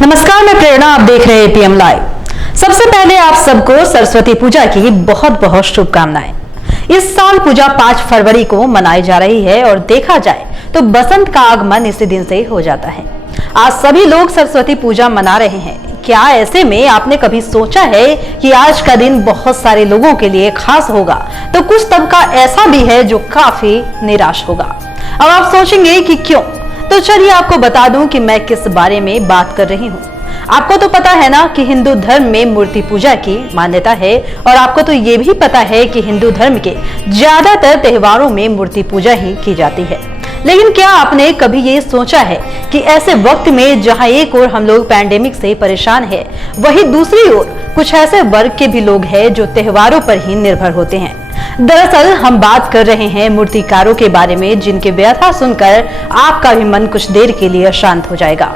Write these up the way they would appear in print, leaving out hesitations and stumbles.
नमस्कार, मैं प्रेरणा, आप देख रहे हैं पीएम लाइव। सबसे पहले आप सबको सरस्वती पूजा की बहुत बहुत शुभकामनाएं। इस साल पूजा 5 फरवरी को मनाई जा रही है और देखा जाए तो बसंत का आगमन इसी दिन से हो जाता है। आज सभी लोग सरस्वती पूजा मना रहे हैं। क्या ऐसे में आपने कभी सोचा है कि आज का दिन बहुत सारे लोगों के लिए खास होगा, तो कुछ तबका ऐसा भी है जो काफी निराश होगा। अब आप सोचेंगे कि क्यों, तो चलिए आपको बता दूं कि मैं किस बारे में बात कर रही हूँ। आपको तो पता है ना कि हिंदू धर्म में मूर्ति पूजा की मान्यता है, और आपको तो ये भी पता है कि हिंदू धर्म के ज्यादातर त्योहारों में मूर्ति पूजा ही की जाती है। लेकिन क्या आपने कभी ये सोचा है कि ऐसे वक्त में जहां एक ओर हम लोग पैंडेमिक से परेशान है, वहीं दूसरी ओर कुछ ऐसे वर्ग के भी लोग हैं जो त्योहारों पर ही निर्भर होते हैं। दरअसल हम बात कर रहे हैं मूर्तिकारों के बारे में, जिनके व्यथा सुनकर आपका भी मन कुछ देर के लिए शांत हो जाएगा।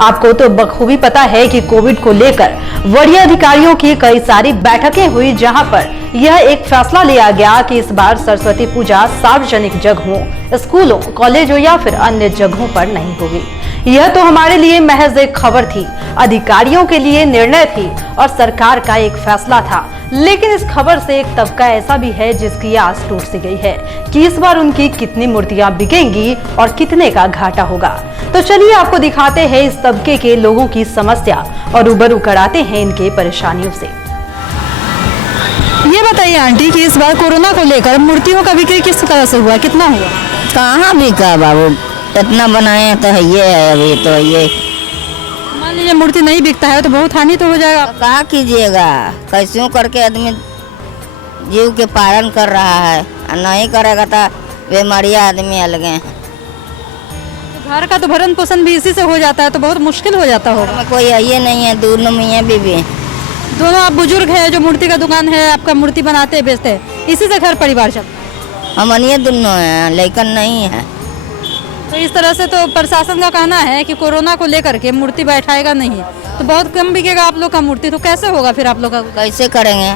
आपको तो बखूबी पता है कि कोविड को लेकर वरीय अधिकारियों की कई सारी बैठकें हुई, जहां पर यह एक फैसला लिया गया कि इस बार सरस्वती पूजा सार्वजनिक जगहों, स्कूलों, कॉलेजों या फिर अन्य जगहों पर नहीं होगी। यह तो हमारे लिए महज एक खबर थी, अधिकारियों के लिए निर्णय थी और सरकार का एक फैसला था। लेकिन इस खबर से एक तबका ऐसा भी है जिसकी आस टूट सी गई है कि इस बार उनकी कितनी मूर्तियां बिकेंगी और कितने का घाटा होगा। तो चलिए आपको दिखाते हैं इस तबके के लोगों की समस्या और रूबरू कराते हैं इनके परेशानियों से। ये बताइए आंटी कि इस बार कोरोना को लेकर मूर्तियों का बिक्री किस तरह से हुआ, कितना हुआ? कहाँ बिका बाबू, इतना बनाए तो है ये है, अभी तो ये मान लीजिए मूर्ति नहीं बिकता है तो बहुत हानि तो हो जाएगा। तो क्या कीजिएगा, कैसे करके आदमी जीव के पालन कर रहा है, और नहीं करेगा तो बीमारियाँ आदमी अलग हैं। घर का तो भरण पोषण भी इसी से हो जाता है, तो बहुत मुश्किल हो जाता होगा। में कोई ये नहीं है, दोनों मियाँ बीवी। दोनों आप बुजुर्ग है, जो मूर्ति का दुकान है आपका, मूर्ति बनाते हैं, बेचते हैं, इसी से घर परिवार चलता है। हम ये दोनों हैं, लेकिन नहीं है। तो इस तरह से तो प्रशासन का कहना है कि कोरोना को लेकर के मूर्ति बैठाएगा नहीं, तो बहुत कम बिकेगा आप लोग का मूर्ति, तो कैसे होगा फिर आप लोग का? कैसे करेंगे,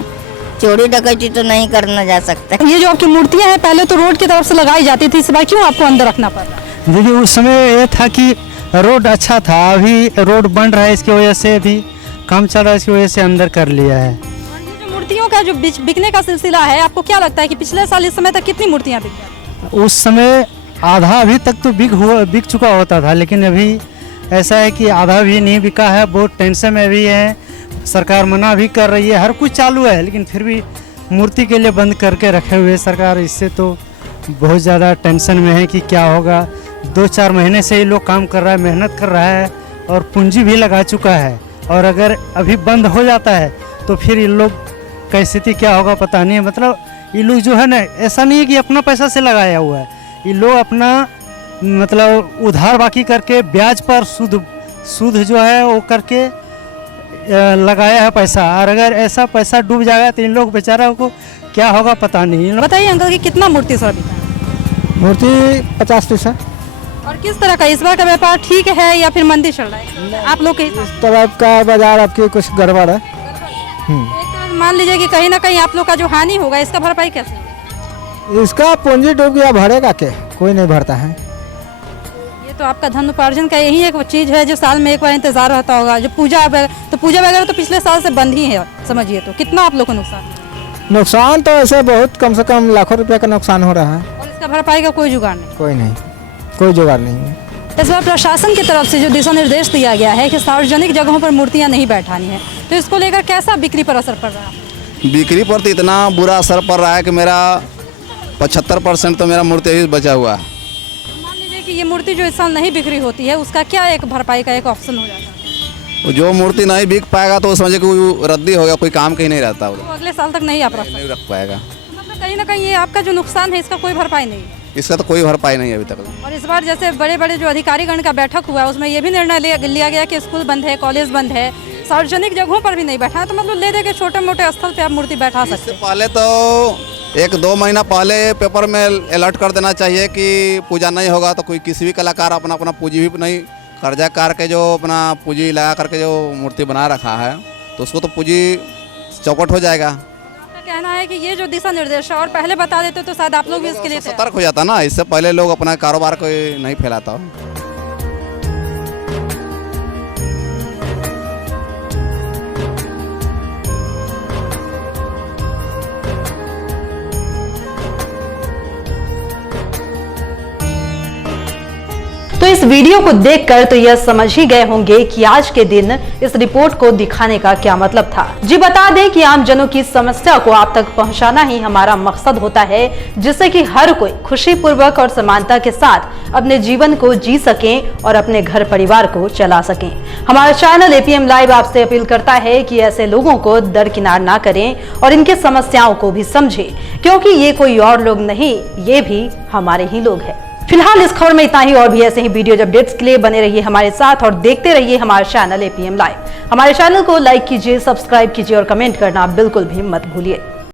चोरी डकैती तो नहीं करना जा सकता। ये जो आपकी मूर्तियां हैं पहले तो रोड की तरफ से लगाई जाती थी, इस बार क्यों आपको अंदर रखना पड़ा? देखिए उस समय ये था कि रोड अच्छा था, अभी रोड बन रहा है, इसकी वजह से अभी काम चल रहा है, इसकी वजह से अंदर कर लिया है। और ये जो मूर्तियों का जो बिकने का सिलसिला है, आपको क्या लगता है कि पिछले साल इस समय तक कितनी मूर्तियां बिकी? उस समय आधा अभी तक तो बिक चुका होता था, लेकिन अभी ऐसा है कि आधा भी नहीं बिका है। बहुत टेंशन में भी है, सरकार मना भी कर रही है, हर कुछ चालू है, लेकिन फिर भी मूर्ति के लिए बंद करके रखे हुए सरकार। इससे तो बहुत ज़्यादा टेंशन में है कि क्या होगा। 2-4 महीने से ये लोग काम कर रहा है, मेहनत कर रहा है और पूंजी भी लगा चुका है, और अगर अभी बंद हो जाता है तो फिर इन लोग की स्थिति क्या होगा पता नहीं है। मतलब ये लोग जो है ना, ऐसा नहीं है कि अपना पैसा से लगाया हुआ है, ये लोग अपना मतलब उधार बाकी करके ब्याज पर सूद जो है वो करके लगाया है पैसा, और अगर ऐसा पैसा डूब जाएगा तो इन लोग बेचारों को क्या होगा पता नहीं। बताइए अंकल कि कितना मूर्ति सर बिका है? मूर्ति 50 पैसा। और किस तरह का इस बार का व्यापार ठीक है या फिर मंदी चल रहा है आप लोग के हिसाब से? तरह का बाजार आपकी कुछ गड़बड़ है। एक तरह मान लीजिए कि कहीं ना कहीं आप लोग का जो हानि होगा, इसका भरपाई कैसे होगा? इसका पूंजी डूब गया, भरेगा के? कोई नहीं भरता है। ये तो आपका धन उपार्जन का यही एक चीज है जो साल में एक बार इंतजार रहता होगा। जो पूजा वगैरह तो पिछले साल से बंद ही है, समझिए। तो कितना आप लोग को नुकसान तो ऐसे बहुत कम से कम लाखों रुपए का नुकसान हो रहा है, और इसका भरपाई का कोई जुगाड़ नहीं? कोई नहीं, कोई जुगाड़ नहीं है। इस बार प्रशासन की तरफ से जो दिशा निर्देश दिया गया है कि सार्वजनिक जगहों पर मूर्तियां नहीं बैठानी है, तो इसको लेकर कैसा बिक्री पर असर पड़ रहा है? बिक्री पर तो इतना बुरा असर पड़ रहा है कि मेरा 75% तो मेरा मूर्ति ही बचा हुआ है। मान लीजिए कि ये मूर्ति जो इस साल नहीं बिक्री होती है, उसका क्या एक भरपाई का एक ऑप्शन हो जाता है? जो मूर्ति नहीं बिक पाएगा तो समझे कि वो रद्दी हो गया, कोई काम कहीं नहीं रहता, तो अगले साल तक नहीं आप रख सकते? नहीं रख पाएगा। मतलब कहीं ना कहीं ये आपका जो नुकसान है, इसका कोई भरपाई नहीं है? इसका तो कोई भरपाई नहीं है अभी तक। और इस बार जैसे बड़े बड़े जो अधिकारीगण का बैठक हुआ है, उसमें ये भी निर्णय लिया गया कि स्कूल बंद है, कॉलेज बंद है, सार्वजनिक जगहों पर भी नहीं बैठा है, तो मतलब ले दे के छोटे मोटे स्थल पे आप मूर्ति बैठा सकते हैं। पहले तो 1-2 महीना पहले पेपर में अलर्ट कर देना चाहिए कि पूजा नहीं होगा, तो कोई किसी भी कलाकार अपना पूंजी भी नहीं, कर्जा करके जो अपना पूंजी लगा करके जो मूर्ति बना रखा है, तो उसको तो पूंजी चौपट हो जाएगा। कहना है कि ये जो दिशा निर्देश है और पहले बता देते तो शायद आप लोग भी इसके लिए सतर्क हो जाता ना, इससे पहले लोग अपना कारोबार को नहीं फैलाता। इस वीडियो को देखकर तो यह समझ ही गए होंगे कि आज के दिन इस रिपोर्ट को दिखाने का क्या मतलब था। जी बता दें कि आम जनों की समस्या को आप तक पहुंचाना ही हमारा मकसद होता है, जिससे कि हर कोई खुशी पूर्वक और समानता के साथ अपने जीवन को जी सके और अपने घर परिवार को चला सके। हमारा चैनल एपीएम लाइव आपसे अपील करता है कि ऐसे लोगों को दरकिनार ना करें और इनके समस्याओं को भी समझें, क्योंकि ये कोई और लोग नहीं, ये भी हमारे ही लोग हैं। फिलहाल इस खबर में इतना ही। और भी ऐसे ही वीडियो अपडेट्स के लिए बने रहिए हमारे साथ और देखते रहिए हमारा चैनल एपीएम लाइव। हमारे चैनल को लाइक कीजिए, सब्सक्राइब कीजिए और कमेंट करना बिल्कुल भी मत भूलिए।